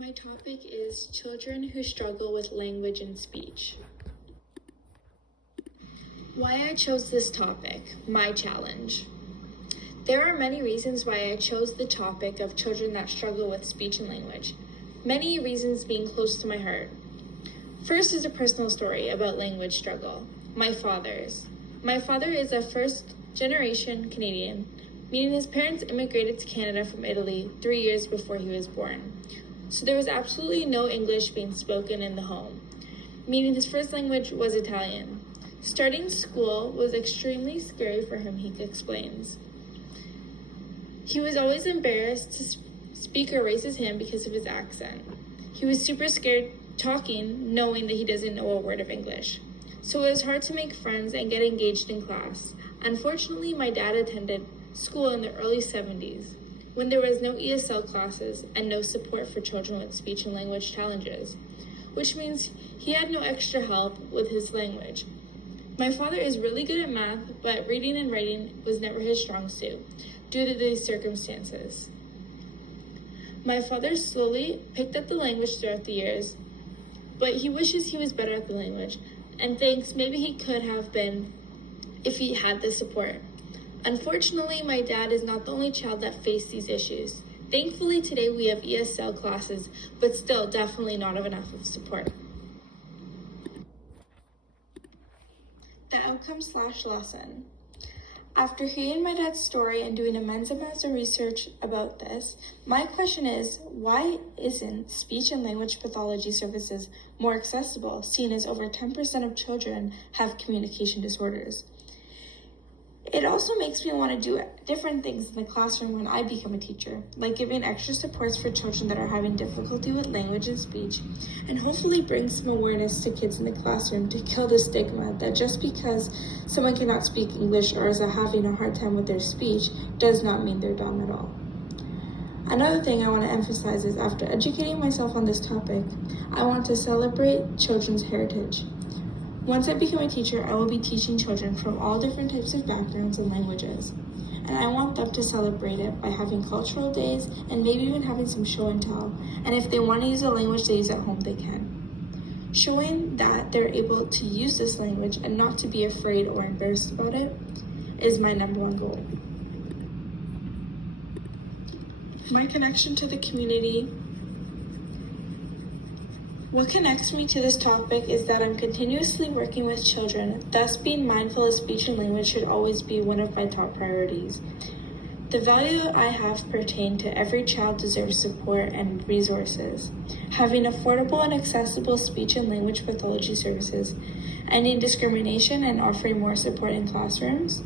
My topic is children who struggle with language and speech. Why I chose this topic, my challenge. There are many reasons why I chose the topic of children that struggle with speech and language, many reasons being close to my heart. First is a personal story about language struggle, my father's. My father is a first-generation Canadian, meaning his parents immigrated to Canada from Italy 3 years before he was born. So there was absolutely no English being spoken in the home, meaning his first language was Italian. Starting school was extremely scary for him, he explains. He was always embarrassed to speak or raise his hand because of his accent. He was super scared talking, knowing that he doesn't know a word of English. So it was hard to make friends and get engaged in class. Unfortunately, my dad attended school in the early 70s, when there was no ESL classes and no support for children with speech and language challenges, which means he had no extra help with his language. My father is really good at math, but reading and writing was never his strong suit due to these circumstances. My father slowly picked up the language throughout the years, but he wishes he was better at the language and thinks maybe he could have been if he had the support. Unfortunately, my dad is not the only child that faced these issues. Thankfully, today we have ESL classes, but still definitely not enough of support. The outcome/lesson. After hearing my dad's story and doing immense amounts of research about this, my question is, why isn't speech and language pathology services more accessible, seeing as over 10% of children have communication disorders? It also makes me want to do different things in the classroom when I become a teacher, like giving extra supports for children that are having difficulty with language and speech, and hopefully bring some awareness to kids in the classroom to kill the stigma that just because someone cannot speak English or is having a hard time with their speech does not mean they're dumb at all. Another thing I want to emphasize is after educating myself on this topic, I want to celebrate children's heritage. Once I become a teacher, I will be teaching children from all different types of backgrounds and languages. And I want them to celebrate it by having cultural days and maybe even having some show and tell. And if they want to use a language they use at home, they can. Showing that they're able to use this language and not to be afraid or embarrassed about it is my number one goal. My connection to the community. What connects me to this topic is that I'm continuously working with children, thus being mindful of speech and language should always be one of my top priorities. The value I have pertain to every child deserves support and resources. Having affordable and accessible speech and language pathology services, ending discrimination and offering more support in classrooms.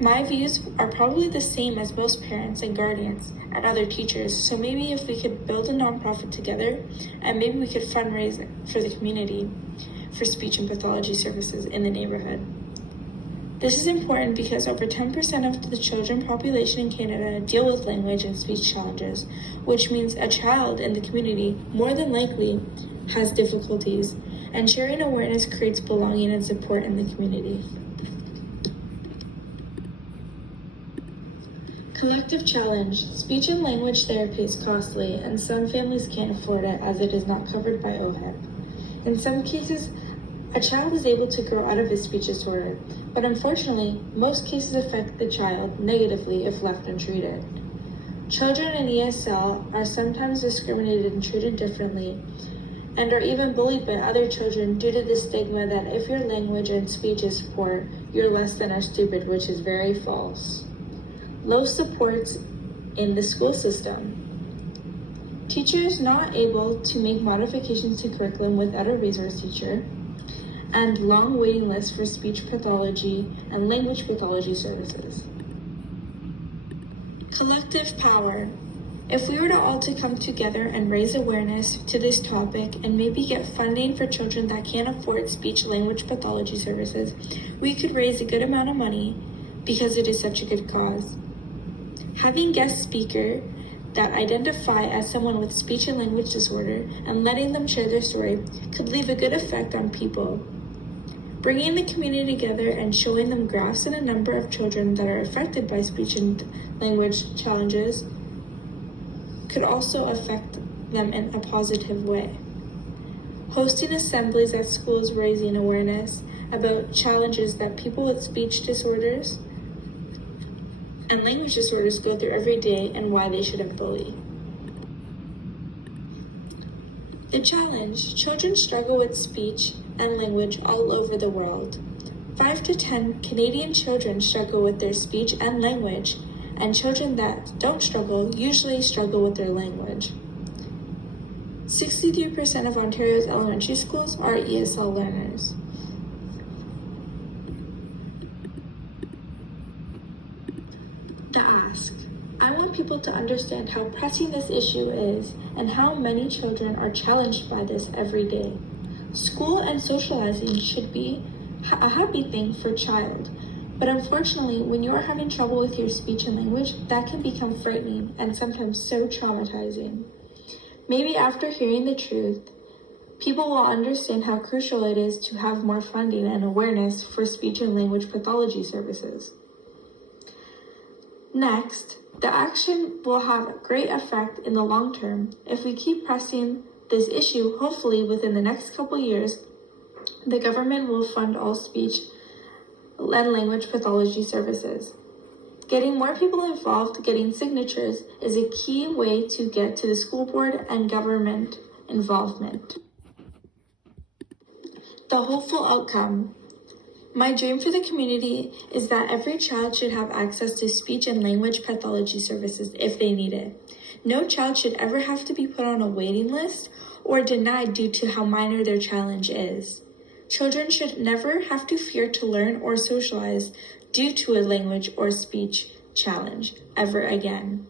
My views are probably the same as most parents and guardians and other teachers, so maybe if we could build a nonprofit together and maybe we could fundraise for the community for speech and pathology services in the neighborhood. This is important because over 10% of the children population in Canada deal with language and speech challenges, which means a child in the community more than likely has difficulties, and sharing awareness creates belonging and support in the community. Collective challenge. Speech and language therapy is costly, and some families can't afford it as it is not covered by OHIP. In some cases, a child is able to grow out of his speech disorder, but unfortunately, most cases affect the child negatively if left untreated. Children in ESL are sometimes discriminated and treated differently, and are even bullied by other children due to the stigma that if your language and speech is poor, you're less than or stupid, which is very false. Low supports in the school system. Teachers not able to make modifications to curriculum without a resource teacher, and long waiting lists for speech pathology and language pathology services. Collective power. If we were to all to come together and raise awareness to this topic and maybe get funding for children that can't afford speech language pathology services, we could raise a good amount of money because it is such a good cause. Having guest speaker that identify as someone with speech and language disorder and letting them share their story could leave a good effect on people. Bringing the community together and showing them graphs and a number of children that are affected by speech and language challenges could also affect them in a positive way. Hosting assemblies at schools raising awareness about challenges that people with speech disorders and language disorders go through every day and why they shouldn't bully. The challenge: children struggle with speech and language all over the world. 5 to 10 Canadian children struggle with their speech and language, and children that don't struggle usually struggle with their language. 63% of Ontario's elementary schools are ESL learners. The ask: I want people to understand how pressing this issue is and how many children are challenged by this every day. School and socializing should be a happy thing for a child, but unfortunately, when you are having trouble with your speech and language, that can become frightening and sometimes so traumatizing. Maybe after hearing the truth, people will understand how crucial it is to have more funding and awareness for speech and language pathology services. Next, the action will have a great effect in the long term. If we keep pressing this issue, hopefully within the next couple years, the government will fund all speech and language pathology services. Getting more people involved, getting signatures, is a key way to get to the school board and government involvement. The hopeful outcome. My dream for the community is that every child should have access to speech and language pathology services if they need it. No child should ever have to be put on a waiting list or denied due to how minor their challenge is. Children should never have to fear to learn or socialize due to a language or speech challenge ever again.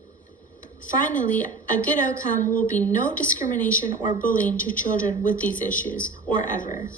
Finally, a good outcome will be no discrimination or bullying to children with these issues or ever.